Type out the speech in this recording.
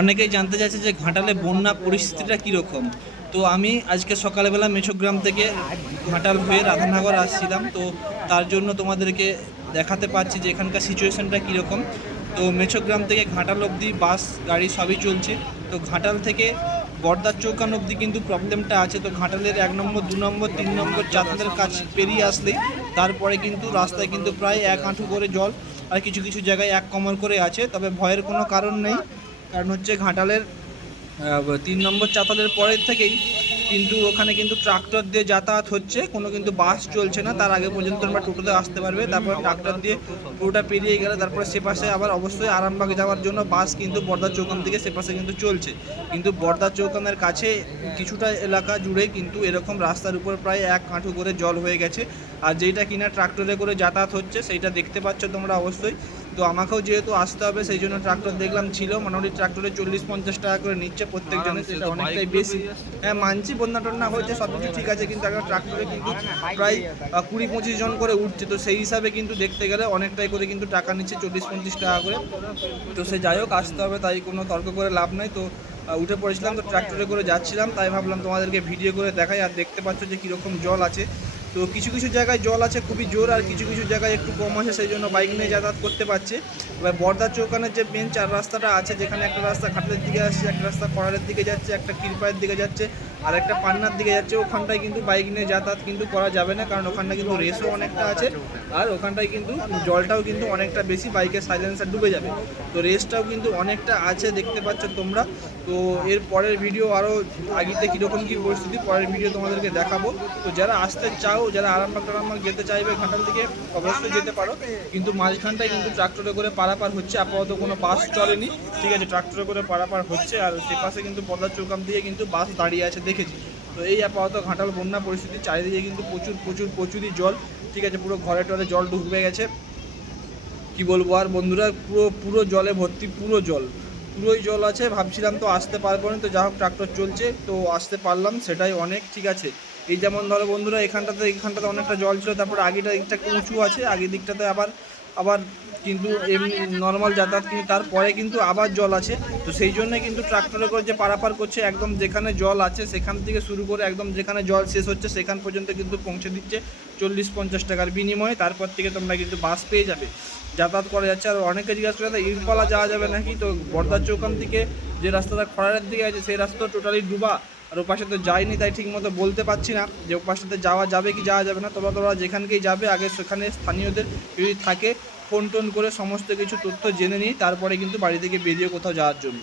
অনেকেই জানতে চাইছে যে ঘাটালে বন্যা পরিস্থিতিটা কীরকম। তো আমি আজকে সকালবেলা মেছগ্রাম থেকে ঘাটাল হয়ে রাধানগর আসছিলাম। তো তার জন্য তোমাদেরকে দেখাতে পাচ্ছি যে এখানকার সিচুয়েশানটা কীরকম। তো মেছগ্রাম থেকে ঘাটাল অবধি বাস, গাড়ি সবই চলছে। তো ঘাটাল থেকে বর্দার চৌকান অবধি কিন্তু প্রবলেমটা আছে। তো ঘাটালের এক নম্বর, দু নম্বর, তিন নম্বর নম্বরের কাছ পেরিয়ে আসলেই তারপরে কিন্তু রাস্তায় কিন্তু প্রায় এক হাঁটু করে জল আর কিছু কিছু জায়গায় এক কমর করে আছে। তবে ভয়ের কোনো কারণ নেই। কারণ হচ্ছে ঘাটালের তিন নম্বর চাতালের পরের থেকেই কিন্তু ওখানে কিন্তু ট্রাক্টর দিয়ে যাতায়াত হচ্ছে। কোনো কিন্তু বাস চলছে না, তার আগে পর্যন্ত আমরা টোটোতে আসতে পারবে। তারপর ট্রাক্টর দিয়ে পুরোটা পেরিয়ে গেলে তারপরে সে পাশে আবার অবশ্যই আরামবাগ যাওয়ার জন্য বাস কিন্তু বর্দার চৌকান থেকে সে পাশে কিন্তু চলছে। কিন্তু বর্দার চৌকানের কাছে কিছুটা এলাকা জুড়ে কিন্তু এরকম রাস্তার উপর প্রায় এক কাঁঠু করে জল হয়ে গেছে। আর যেটা কিনা ট্রাক্টরে করে যাতায়াত হচ্ছে, সেইটা দেখতে পাচ্ছ তোমরা অবশ্যই। তো আমাকেও যেহেতু আসতে হবে সেই জন্য ট্রাক্টর দেখলাম ছিল। মোটামুটি ট্রাক্টরে চল্লিশ পঞ্চাশ টাকা করে নিচ্ছে প্রত্যেকজনের সেটা অনেকটাই বেশি। হ্যাঁ মানছি বন্যা টন্যা হয়েছে সব কিছু ঠিক আছে কিন্তু একটা ট্রাক্টরে কিন্তু প্রায় কুড়ি পঁচিশ জন করে উঠছে। তো সেই হিসাবে কিন্তু দেখতে গেলে অনেকটাই করে কিন্তু টাকা নিচ্ছে চল্লিশ পঞ্চাশ টাকা করে। তো সে যাই হোক আসতে হবে তাই কোনো তর্ক করে লাভ নাই। তো উঠে পড়েছিলাম তো ট্রাক্টরে করে যাচ্ছিলাম তাই ভাবলাম তোমাদেরকে ভিডিও করে দেখাই। আর দেখতে পাচ্ছ যে কীরকম জল আছে। তো কিছু কিছু জায়গায় জল আছে, খুবই জোর, আর কিছু কিছু জায়গায় একটু কম আছে, সেই জন্য বাইক নিয়ে যাতায়াত করতে পারছে। এবার বর্দার চৌকানের যে মেন চার রাস্তাটা আছে, যেখানে একটা রাস্তা ঘাটের দিকে আসছে, একটা রাস্তা করারের দিকে যাচ্ছে, একটা কিরপায়ের দিকে যাচ্ছে, আর একটা পান্নার দিকে যাচ্ছে, ওখানটায় কিন্তু বাইক নিয়ে যাতায়াত কিন্তু করা যাবে না, কারণ ওখানটা কিন্তু রেসও অনেকটা আছে, আর ওখানটায় কিন্তু জলটাও কিন্তু অনেকটা বেশি বাইকের সাইলেন্সার ডুবে যাবে। তো রেসটাও কিন্তু অনেকটা আছে, দেখতে পাচ্ছ তোমরা। তো এর পরের ভিডিও আরও আগিতে কীরকম কী পরিস্থিতি, পরের ভিডিও তোমাদেরকে দেখাবো। তো যারা আসতে চাও, যারা আরামবাগ টারামবাগ যেতে চাইবে, ঘাটাল থেকে অবশ্যই যেতে পারো। কিন্তু মাঝখানটায় কিন্তু ট্রাক্টরে করে পারাপার হচ্ছে, আপাতত কোনো বাস চলেনি। ঠিক আছে ট্রাক্টরে করে পারাপার হচ্ছে, আর সে পাশে কিন্তু পদ্মার চৌকাম দিয়ে কিন্তু বাস দাঁড়িয়ে আছে, দেখেছি। তো এই আপাতত ঘাটাল বন্যা পরিস্থিতি, চারিদিকে কিন্তু প্রচুর প্রচুর, প্রচুরই জল। ঠিক আছে, পুরো ঘরে টরে জল ঢুকবে গেছে। কি বলব আর বন্ধুরা, পুরো পুরো জলে ভর্তি, পুরো জল। পুরোই জল আছে, ভাবছিলাম তো আসতে পারব না, তো যা হোক ট্রাক্টর চলছে, তো আসতে পারলাম, সেটাই অনেক, ঠিক আছে। এই যেমন ধরো বন্ধুরা, এখানটাতে এখানটাতে অনেকটা জল ছিল, তারপরে আগেটা দিকটা উঁচু আছে, আগের দিকটাতে আবার আবার কিন্তু এমনি নর্মাল যাতায়াত কিন্তু তারপরে কিন্তু আবার জল আছে। তো সেই জন্য কিন্তু ট্রাক্টরে করে যে পারাপার করছে, একদম যেখানে জল আছে সেখান থেকে শুরু করে একদম যেখানে জল শেষ হচ্ছে সেখান পর্যন্ত কিন্তু পৌঁছে দিচ্ছে চল্লিশ পঞ্চাশ টাকার বিনিময়ে। তারপর থেকে তোমরা কিন্তু বাস পেয়ে যাবে। যাতায়াত করা যাচ্ছে। আর অনেকে জিজ্ঞাসা করে ইরপালা যাওয়া যাবে নাকি? তো বর্দার চৌকান থেকে যে রাস্তাটা খরারের দিকে আছে, সেই রাস্তা টোটালি ডুবা। আর ও পাশে তো যাইনি তাই ঠিক মতো বলতে পারছি না যে ও পাশটাতে যাওয়া যাবে কি যাওয়া যাবে না। তোমরা তোমরা যেখানকেই যাবে, আগে সেখানে স্থানীয়দের যদি থাকে ফোন টোন করে সমস্ত কিছু তথ্য জেনে নিই, তারপরে কিন্তু বাড়ি থেকে বেরিয়ে কোথাও যাওয়ার জন্য।